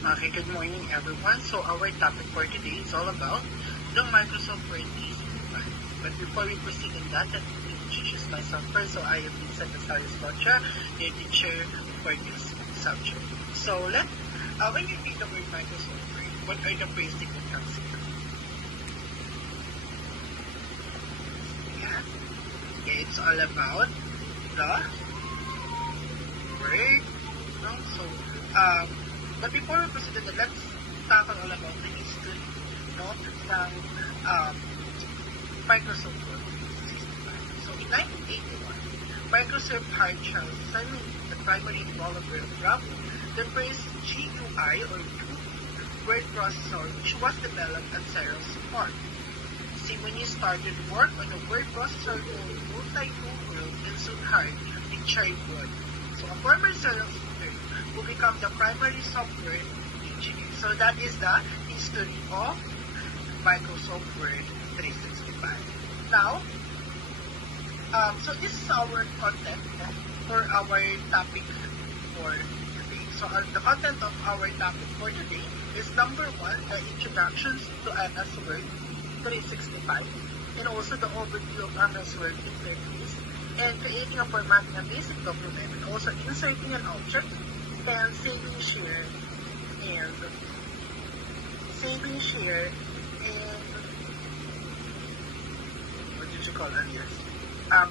Okay, good morning everyone. So our topic for today is all about the Microsoft Word 365. But before we proceed in that, let me introduce myself first. So I am Vincent Nazares Rocha, your teacher for this subject. So when you read the word Microsoft Word, what are the basic that comes in? Yeah. Okay, it's all about the word. No? So but before we proceed, let's tackle all about the history, no, ng Microsoft Word 365. So in 1981, Microsoft hired Charles Simon, the primary developer of Bravo, the first GUI or word processor which was developed at Cyrus Park. See, when you started work on a word processor called Multi-Tool World and soon hired Richard Wood. So a former Cyrus who become the primary software engineer. So that is the history of Microsoft Word 365. Now, so this is our content for our topic for today. So the content of our topic for today is number 1, the introductions to MS Word 365, and also the overview of MS Word interface, and creating a formatting a basic document, and also inserting an object, and saving share and what did you call earlier?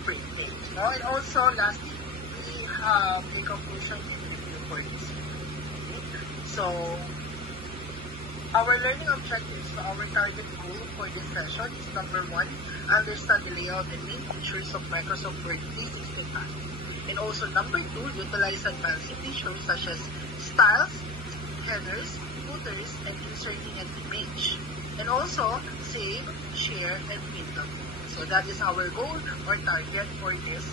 Print page. No? And also lastly, we have a conclusion and review for this. So our learning objectives, so our target goal for this session is number 1, understand the layout and main features of Microsoft Word 365. And also number 2, utilize advanced features such as styles, headers, footers, and inserting an image. And also save, share, and print documents. So that is our goal or target for this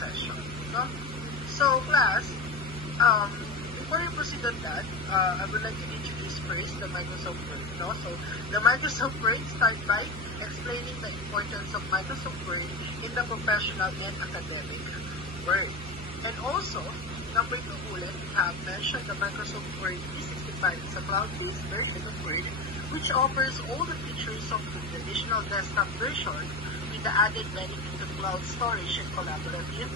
session. No? So class, before we proceed on that, I would like to introduce first the Microsoft Word. No? So the Microsoft Word starts by explaining the importance of Microsoft Word in the professional and academic Word. And also, number 2 bullet, we have mentioned the Microsoft Word 365 is a cloud-based version of Word which offers all the features of the traditional desktop version with the added benefit of cloud storage and collaborative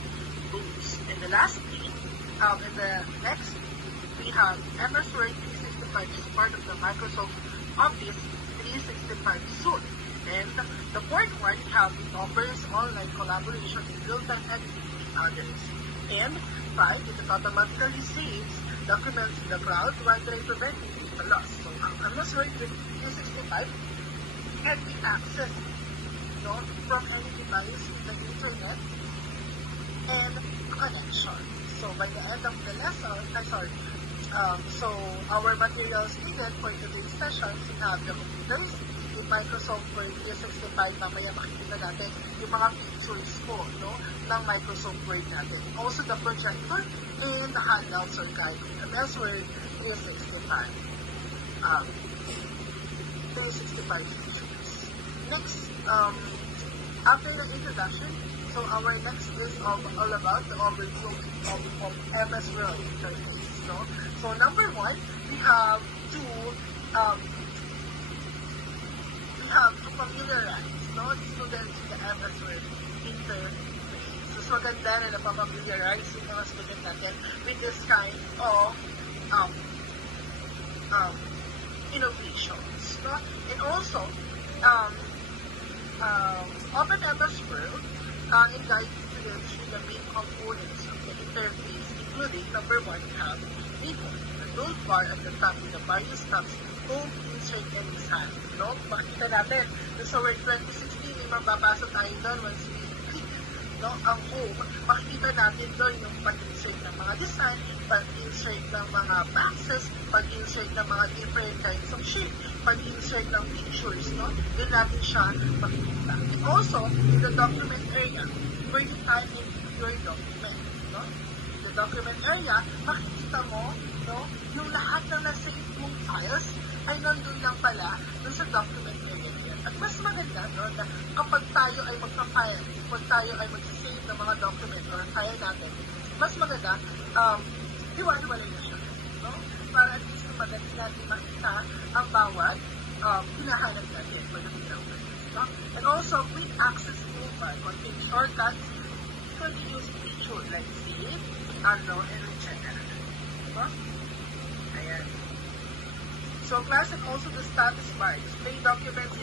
tools. And the lastly, in the next, we have MS Word 365 is part of the Microsoft Office 365 suite. And the fourth one, it offers online collaboration and real-time editing others. And 5, it automatically saves documents in the cloud while preventing data loss. So MS Word 365 can be accessed from any device in the internet and connection. So by the end of the lesson, so our materials needed for today's sessions, we have the computers, yung Microsoft Word 365, mamaya makikita natin yung mga features po, ng Microsoft Word natin. Also the projector and the handouts or guide of MS Word 365. 365 features. Next, after the introduction, so our next is all about the overview of MS Word interface. So number 1, we have to familiarize students with the MS Word interface. So maganda na napapamiliarize yung mga student natin with this kind of innovations. And also, Open MS World and guide students through the main components of the interface, including number 1, we have keyboard, the toolbar at the top with the various tabs, home, insert, and design. Makikita natin, sa Word 2016, may mababasa tayo doon once we click ang home, makikita natin doon yung pag-insert ng mga design, pag-insert ng mga boxes, pag-insert ng mga different kinds of shape, pag-insert ng pictures, doon natin siya makikita. And also, in the document area, where you type in your document, the document area, makikita mo, yung lahat ng nasa mong files ay nandun lang pala dun sa document area. At mas maganda na kapag tayo ay magpa-file, kapag tayo ay mag-save ng mga document or file natin, mas maganda, hiwa-hiwalay na siya. Para at least madali natin makita ang bawat hinahanap natin for the development. No? And also, quick access toolbar contains shortcuts, continuous feature like save, unknown, and regenerate. No? Ayan. So, class and also the status bar display documents